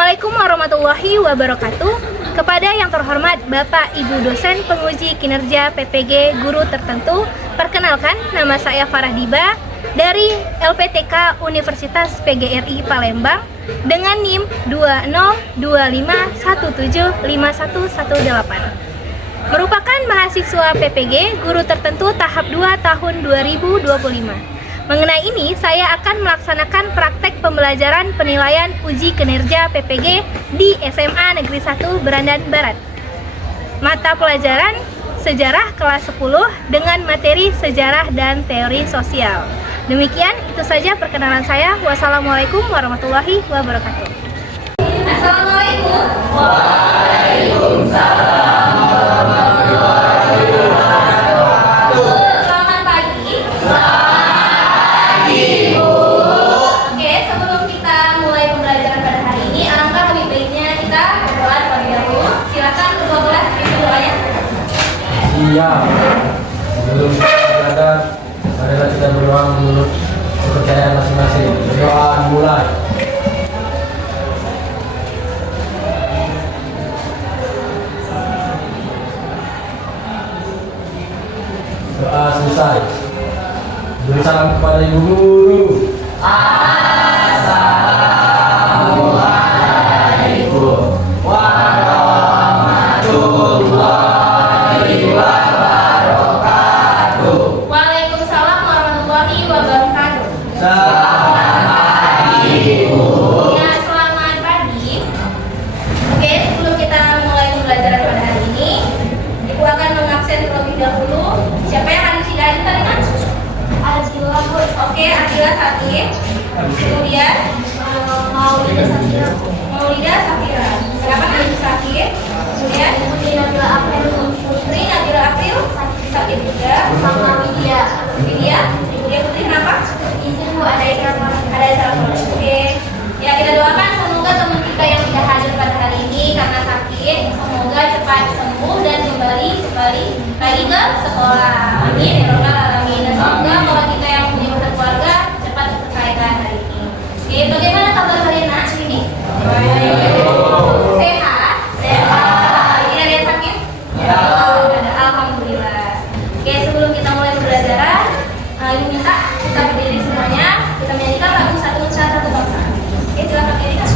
Assalamualaikum warahmatullahi wabarakatuh. Kepada yang terhormat Bapak Ibu dosen penguji kinerja PPG guru tertentu, perkenalkan nama saya Farah Diba dari LPTK Universitas PGRI Palembang dengan NIM 2025175118. Merupakan mahasiswa PPG guru tertentu tahap 2 tahun 2025. Mengenai ini, saya akan melaksanakan praktek pembelajaran penilaian uji kinerja PPG di SMA Negeri 1 Berandan Barat. Mata pelajaran Sejarah kelas 10 dengan materi sejarah dan teori sosial. Demikian, itu saja perkenalan saya. Wassalamualaikum warahmatullahi wabarakatuh. Assalamualaikum. Waalaikumsalam. Iya, sebelum kita marilah kita berdoa menurut kepercayaan masing-masing. Berdoa dimulai. Doa selesai. Beri salam kepada ibu guru. Assalamualaikum warahmatullahi wabarakatuh. Waalaikumsalam warahmatullahi wabarakatuh. Selamat pagi, Bu. Ya, selamat pagi. Oke, sebelum kita mulai pembelajaran pada hari ini, Ibu akan mengabsen terlebih dahulu. Siapa yang harus didarin tadi kan? Adila, Bu. Oke, Adila Sakit. Kemudian Maulida Safira. Siapa kan? Sakit. Kemudian Nabila April. Putri Nabila April sakit juga. Sama Widya. Kemudian Putri kenapa? Izin Bu, ada acara. Oke. Ya, kita doakan semoga teman kita yang tidak hadir pada hari ini karena sakit, semoga cepat sembuh dan kembali lagi ke sekolah. Amin ya rabbal alamin. Dan semoga kalau kita yang punya keluarga cepat terselesaikan hari ini. Oke, bagaimana kabar kalian hari ini? Sehat? Tidak ada yang sakit? Alhamdulillah. Oke, sebelum kita mulai pembelajaran, Ibu minta kita berdiri semuanya, kita menyanyikan lagu Satu Nusa Satu Bangsa. Oke, silakan dirikan.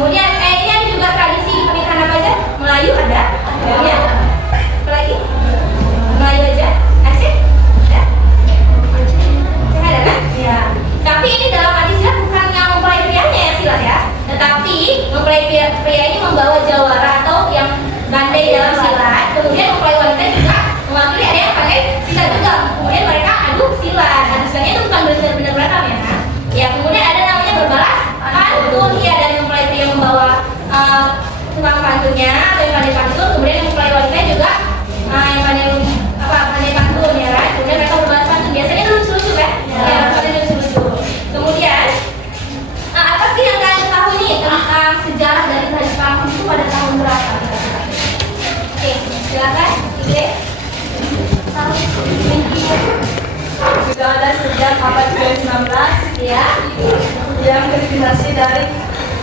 Kemudian ini ada juga tradisi pernikahan apa aja? Melayu ada? Ya. Apa lagi? Melayu aja? Aceh? Ada? Aceh ada kan? Ya. Tapi ini dalam hadis silat bukan yang mempelai prianya ya silat ya. Tetapi mempelai pria ini membawa jawara atau yang bandai dalam silat. Kemudian mempelai wanita juga mewakili ada yang pakai silat juga. Kemudian mereka adu silat. Adu silatnya itu bukan benar-benar berantem ya. Ya, kemudian ada namanya berbalas pantun ya, dari mempelai pria membawa tukang pantunnya atau yang pandai pantun, kemudian yang mempelai wanita juga yang pandai pantun ya kan. Kemudian mereka berbalas pantun, biasanya itu lucu-lucu kan? Ya, biasanya lucu-lucu. Kemudian apa sih yang kalian ketahui nih tentang sejarah dari tradisi pantun itu pada tahun berapa? Oke, silakan Ibe. Sudah ada sejak abad ke-19 Ya. yang terinspirasi dari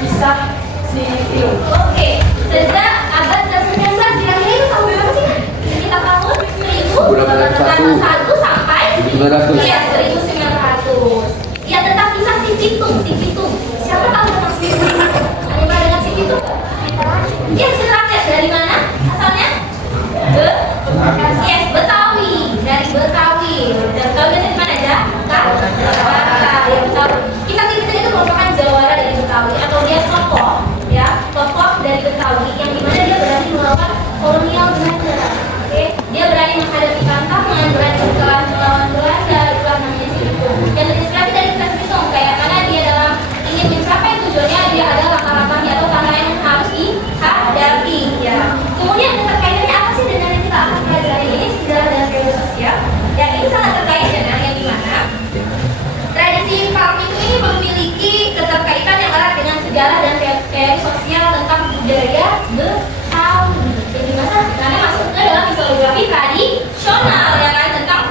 kisah si Tiung. Oke, sejak abad ke-19 kira-kira itu tahun berapa sih? Sekitar tahun 1901 sampai 1900. Iya, 1900. Ya, tentang kisah si Pitung, si Pitung. Siapa tahu tentang si Pitung? Ada yang pernah dengar si Pitung? Iya, si rakyat dari mana asalnya? Yes, Betawi, dari Betawi. Dan tahu biasanya di mana aja? Jakarta, ya Betawi. Kisah si Pitung itu merupakan jawara dari Betawi atau dia tokoh, ya, tokoh dari Betawi yang dimana dia berani melawan kolonial Belanda. Oke, dia berani menghadapi tantangan, berani melawan Belanda, itulah namanya si Pitung. Yang terinspirasi dari kisah si Pitung, kayak mana dia dalam ingin mencapai tujuannya, dia ada langkah-langkahnya atau tantangan yang harus dihadapi, ya. Kemudian terkaitannya apa sih dengan yang kita akan pelajari ini, sejarah dan teori sosial? Ya, ini sangat terkait dengan yang dimana tradisi pantun ini memiliki keterkaitan yang erat dengan sejarah dan teori sosial tentang budaya Betawi. Jadi karena masuk ke dalam historiografi tradisional ya kan, tentang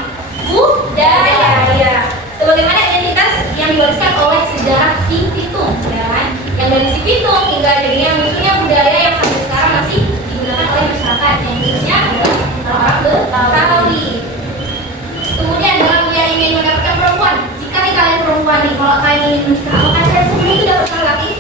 budaya ya. Sebagaimana identitas yang diwariskan oleh sejarah si Pitung ya kan, yang dari si Pitung hingga jadinya munculnya budaya yang sampai sekarang masih digunakan oleh masyarakat yang khususnya adalah orang Betawi. Kemudian dalam dia ingin mendapatkan perempuan, jika nih kalian perempuan nih, kalau kalian ingin menikah, apakah kalian sebelum itu dapat laki?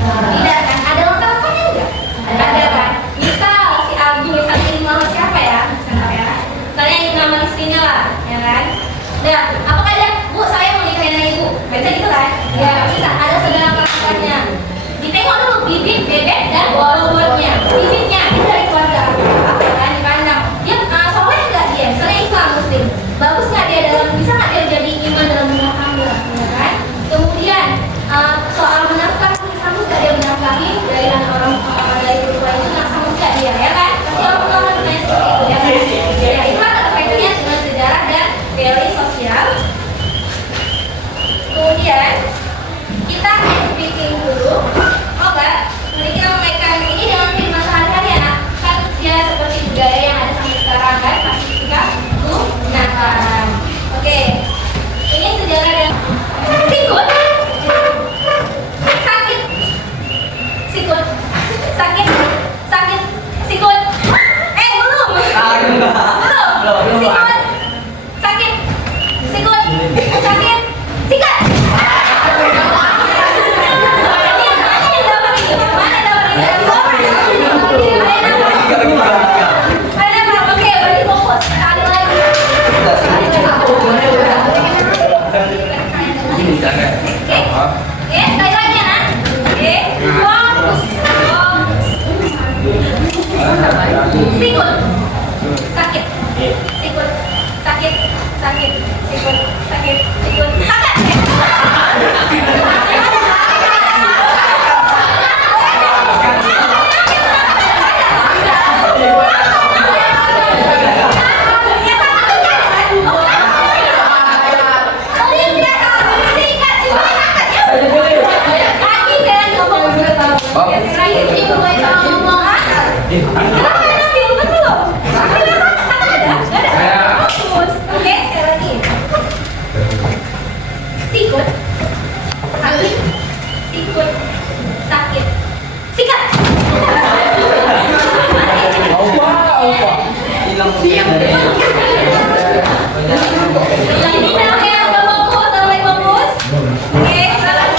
Tidak kan? Ada langkah-langkahnya enggak? Ada kan? Misal si Abi misalnya ingin melamar siapa ya? Misalnya ya, misalnya ingin melamar istrinya lah, ya kan? Nah, apakah dia, Bu, saya mau nikahin dengan ibu? Bisa gitu kan? Ya, bisa. Ada segala langkah-langkahnya. Ditengok dulu bibit, bebek, dan bobotnya. Bibitnya itu dari keluarga apa kan? Dipandang. Dia soleh nggak dia? Misalnya Islam Muslim. Bagus nggak dia dalam, bisa nggak dia jadi iman dalam rumah tangga, ya kan? Kemudian soal menafkahi, sanggup nggak dia menafkahi dari anak orang dari kedua itu, sanggup nggak dia, ya kan? Pasti orang bertanya seperti itu, ya kan? Ya, itulah terkaitannya dengan sejarah dan teori sosial. Kemudian kita speaking dulu. Oh enggak, nanti kita mengaitkan ini dengan kehidupan sehari-hari ya. Kan dia seperti budaya yang ada sampai sekarang kan, masih kita gunakan. Oke, ini sejarah dan sikut sakit, sikut sakit, sakit, sikut. Belum. Belum. Sikut sakit, sikut sakit, sikat. Sekali lagi ya, Nak. Oke, fokus. Sikut sakit, sikut sakit, sakit, sikut sakit, sikut sakit. Sikut sakit, sikut sakit, sikat. Ini namanya udah fokus, sampai fokus. Oke, salah lagi.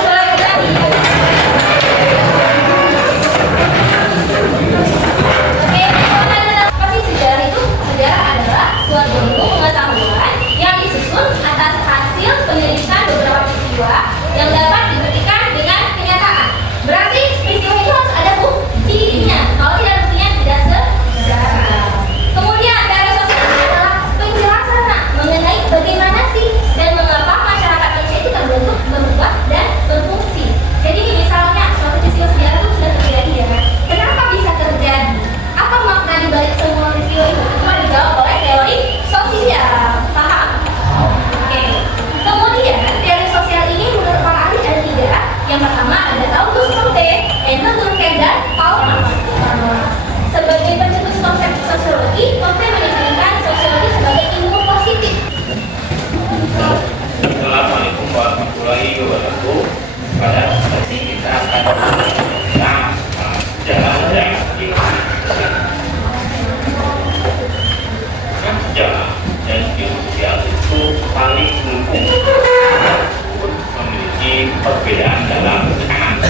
perbedaan dalam tekanan.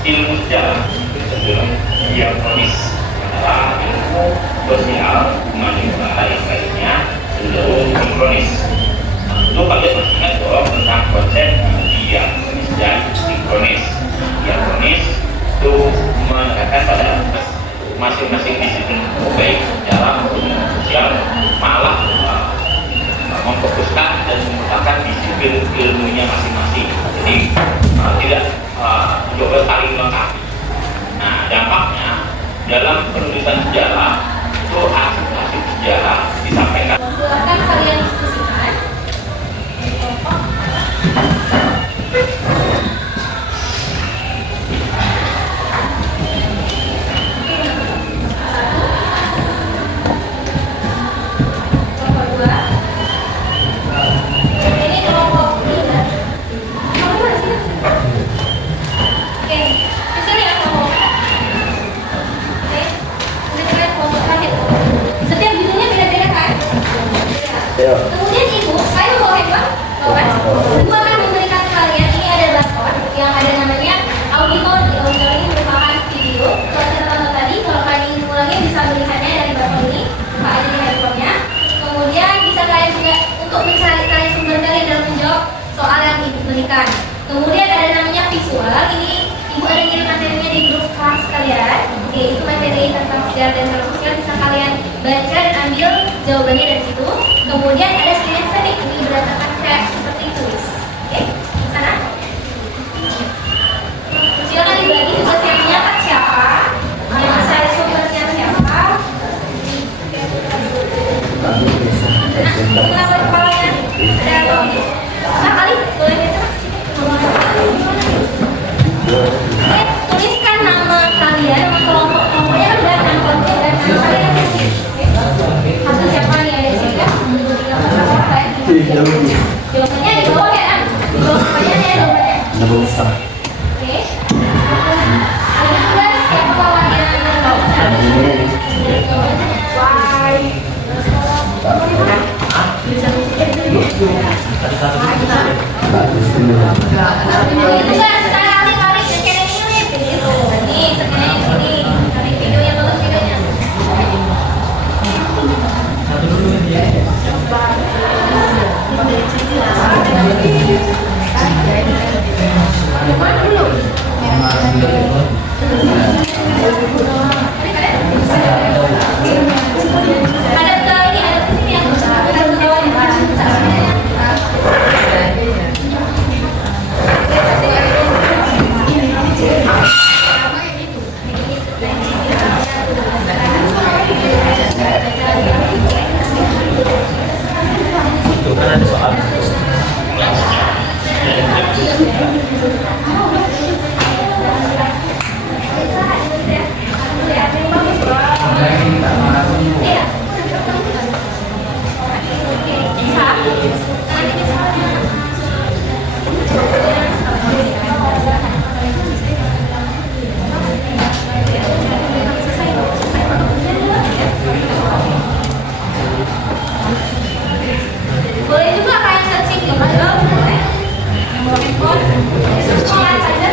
Ilmu sejarah cenderung diakronis, sementara ilmu sosial humaniora yang lainnya cenderung sinkronis. Itu kalian masih ingat bahwa tentang konsep diakronis dan sinkronis. Diakronis itu menekankan pada masing-masing disiplin baik sejarah maupun sosial malah memfokuskan dan menggunakan disiplin ilmunya masing-masing. Jadi tidak coba saling melengkapi. Nah, dampaknya dalam penulisan sejarah itu arsip-arsip sejarah disampaikan. Silakan kalian diskusikan. Kelompok dua. Ini kelompok tiga. Kamu mana sih? Oke, di sini ya kelompok. Oke, ini kan kelompok terakhir. Setiap judulnya beda-beda kan? Ya. Kemudian ibu, saya bawa handphone, bawa. Ibu akan memberikan kalian ini ada barcode yang ada namanya auditor. Di auditor ini merupakan video. Kalau kita tonton tadi, kalau kalian ingin mengulangi bisa melihatnya dari barcode ini, buka aja di handphonenya. Kemudian bisa kalian juga untuk mencari kalian sumber kalian dalam menjawab soal yang ibu berikan. Kemudian ada namanya visual. Ini ibu ada ngirim materinya di grup kelas kalian. Oke, itu materi tentang sejarah dan sosial bisa kalian baca dan ambil jawabannya dari situ. Kemudian ada kinestetik, ini berdasarkan kayak seperti tulis. Oke, di sana. Silakan dibagi tugas yang menyatat siapa, yang mencari sumbernya siapa. Nah, kenapa kepalanya ada lagi? Nah, kali boleh kita. Oke, tuliskan nama kalian, nama kelompok-kelompoknya kan udah nama kelompok dan nama kalian di sini. Oke. Satu siapa nih ada di sini kan? Jawabannya di bawah ya kan? Di bawah pertanyaan ya jawabannya. Oke. Ada tugas siapa lawannya? Itu kan sekali tarik sekali ini begitu. Nih sekali sini tarik videonya bagus videonya. Ada ke ini ada ke sini yang ada ke bawah di Itu kan ada soal. Boleh juga kalian searching di Google, boleh. Yang mau handphone, sekolah saja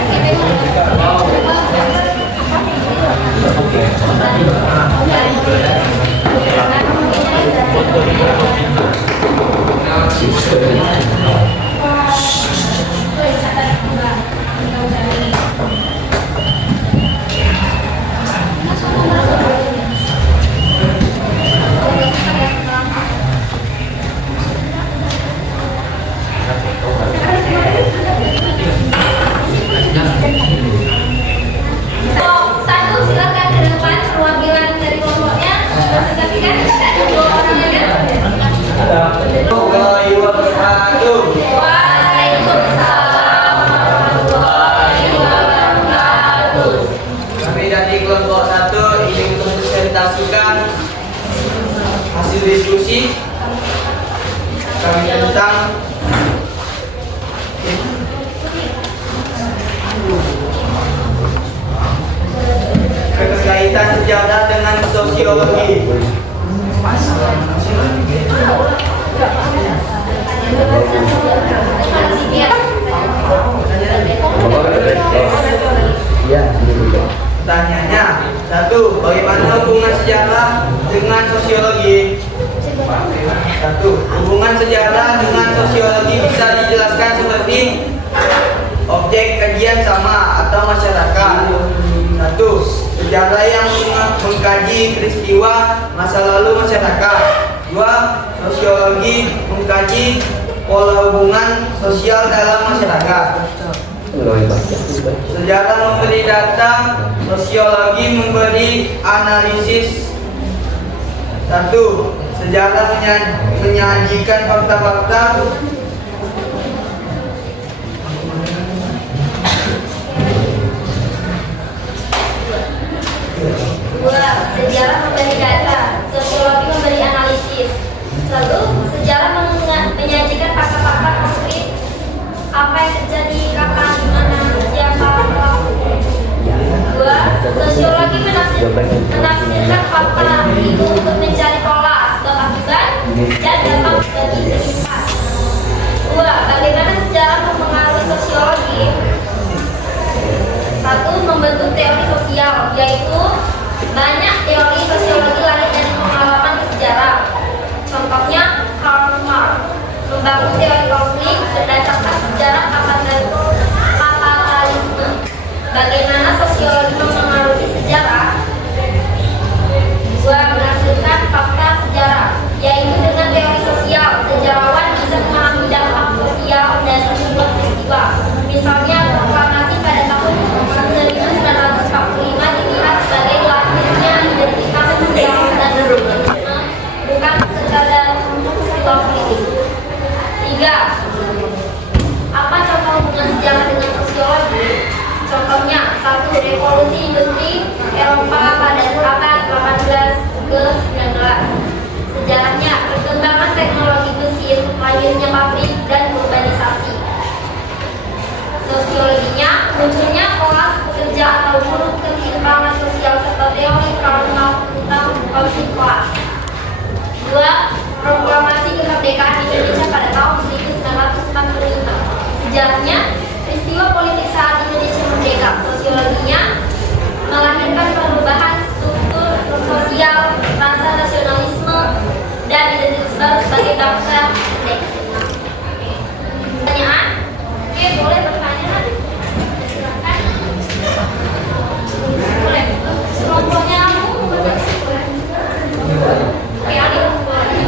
satu silakan ke depan perwakilan dari kelompoknya presentasikan dua orang aja. Waalaikumsalam warahmatullahi wabarakatuh. Kami dari kelompok 1 ingin untuk presentasikan hasil diskusi kami tentang keterkaitan sejarah dengan sosiologi. Ya. 1. Bagaimana hubungan sejarah dengan sosiologi? 1. Hubungan sejarah dengan sosiologi bisa dijelaskan seperti objek kajian sama atau masyarakat. 1. Sejarah yang mengkaji peristiwa masa lalu masyarakat. 2. Sosiologi mengkaji pola hubungan sosial dalam masyarakat. Sejarah memberi data, sosiologi memberi analisis. 1. Sejarah menyajikan fakta-fakta. Sejarah memberi data, sosiologi memberi analisis. Lalu, sejarah menyajikan fakta-fakta konkret apa yang terjadi, kapan, di mana, siapa, pelaku. 2. Sosiologi menafsirkan fakta itu untuk mencari pola, sebab akibat, dan dampak bagi kehidupan. 2. Bagaimana sejarah mempengaruhi sosiologi? 1. Membentuk teori sosial, yaitu banyak teori sosiologi lahir dari pengalaman sejarah. Contohnya Karl Marx membangun teori konflik berdasarkan sejarah kapitalisme. Bagaimana sosiologi mempengaruhi sejarah? 2. Menafsirkan fakta sejarah, yaitu dengan teori sosial, sejarawan bisa memahami dampak sosial dari sebuah peristiwa. Misalnya proklamasi pada tahun 1945 dilihat sebagai lahirnya identitas sejarah dan nasionalisme, bukan sekadar peristiwa politik. 3. Apa contoh hubungan sejarah dengan sosiologi? Contohnya 1. Revolusi industri Eropa pada abad 18 ke 19. Sejarahnya perkembangan teknologi mesin, lahirnya pabrik dan urbanisasi. Sosiologinya munculnya kelas pekerja atau buruh, ketimpangan sosial serta teori Karl Marx tentang konflik kelas. 2. Proklamasi kemerdekaan Indonesia pada tahun 1945. Sejarahnya peristiwa politik saat Indonesia merdeka. Sosiologinya melahirkan perubahan struktur sosial, rasa nasionalisme, dan identitas baru sebagai bangsa merdeka. Pertanyaan? Oke, boleh bertanya. Silakan. Boleh. Kelompoknya kamu berarti boleh. Oke, adik. Boleh.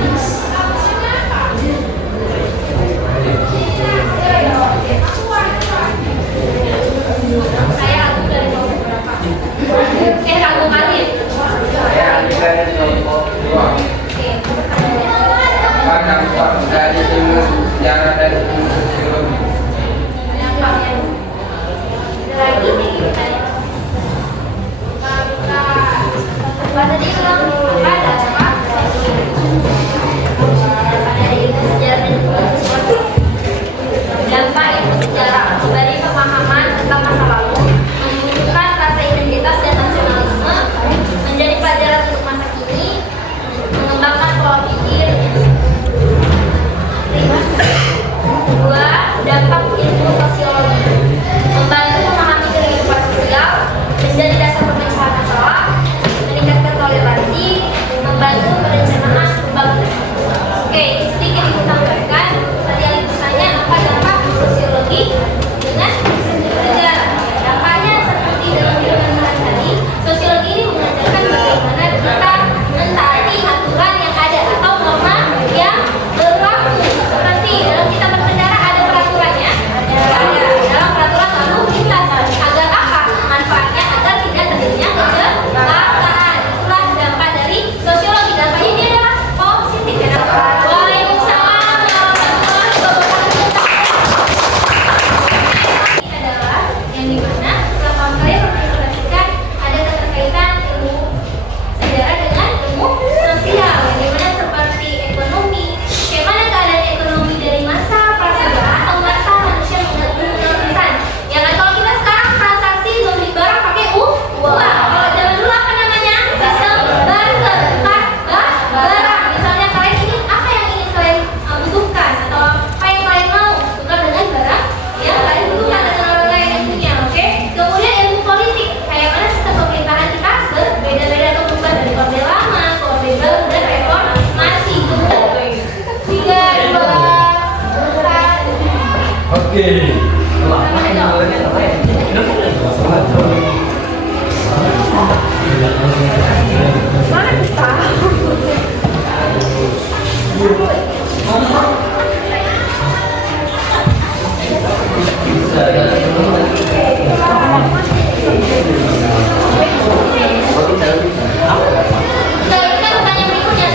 Kita pertanyaan berikutnya.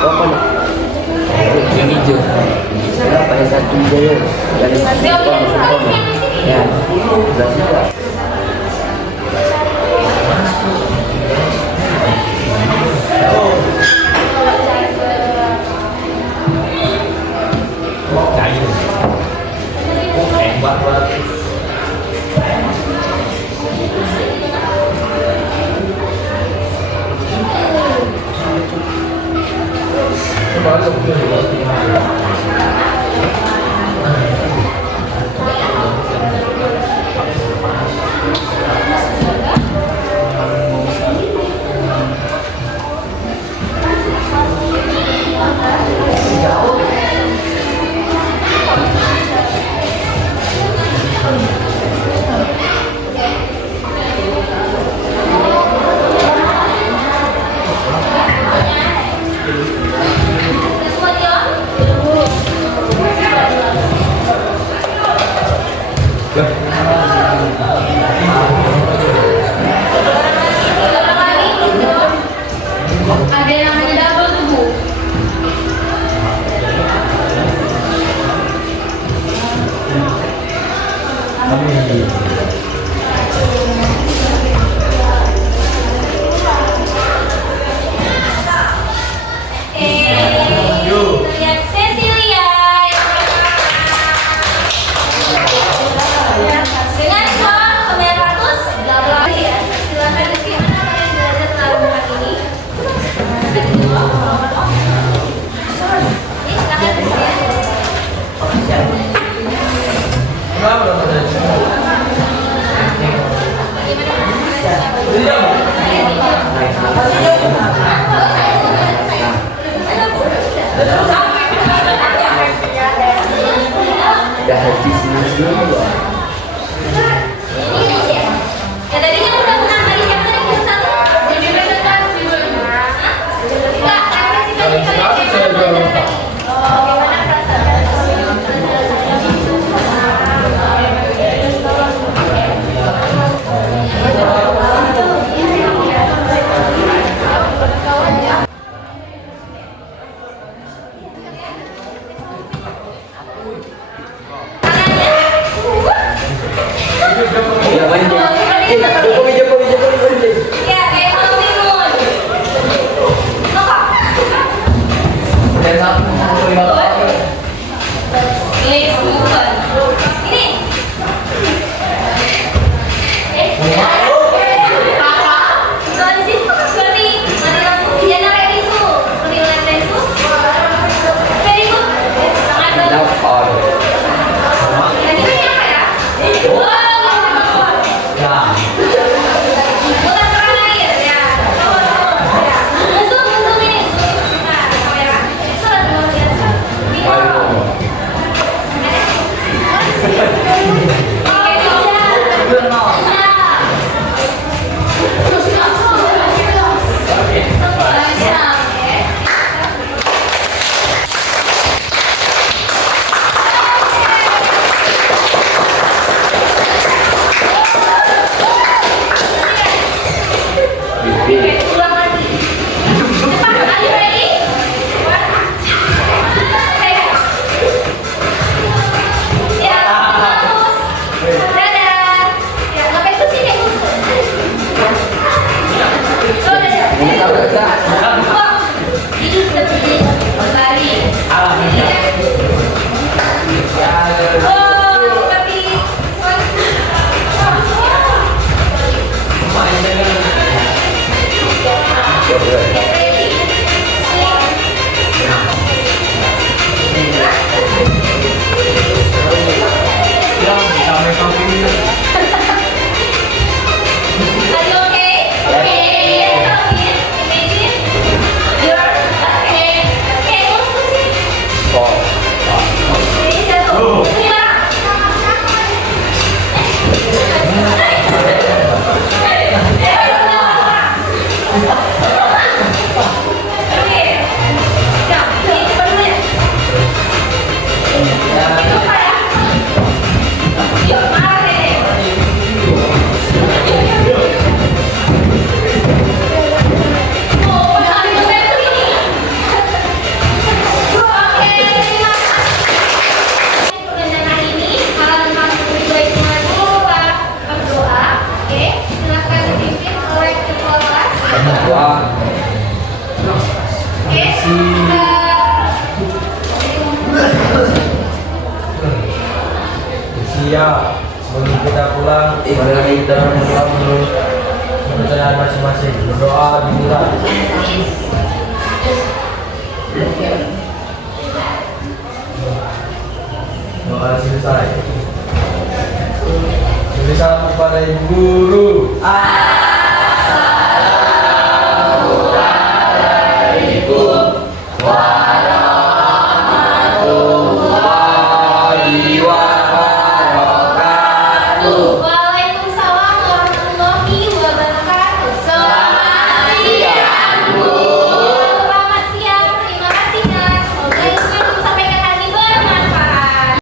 Apa nih? Yang hijau. Berapa yang satu hijau ya? Yang ya. Belas juga. Semua diam. Ada yang namanya double tuh, Bu. Lihat Cecilia yang dengan skor 900 ya. Silakan bagaimana kalian belajar tentang hari ini. Silakan Udah haji senang dulu. ya tadi yang udah menang tadi siapa tadi yang satu? Enggak, kasih tadi kalian yang mana belajar tadi. Bagaimana Ya banyak. Jokowi. ya, kayak Bang Timun. Kok? Please move on. Ini. So, di situ seperti mati lampu generate isu. Seperti generate isu. Very good. Sangat bagus. Dan ini apa ya? Wow. Bukan perang air ya. Zoom ini. Nah, kamera. Excellent, luar biasa. Ya, sebelum kita pulang, mari kita pulang menurut kepercayaan masing-masing. Berdoa dimulai. Doa selesai. Beri salam kepada ibu guru.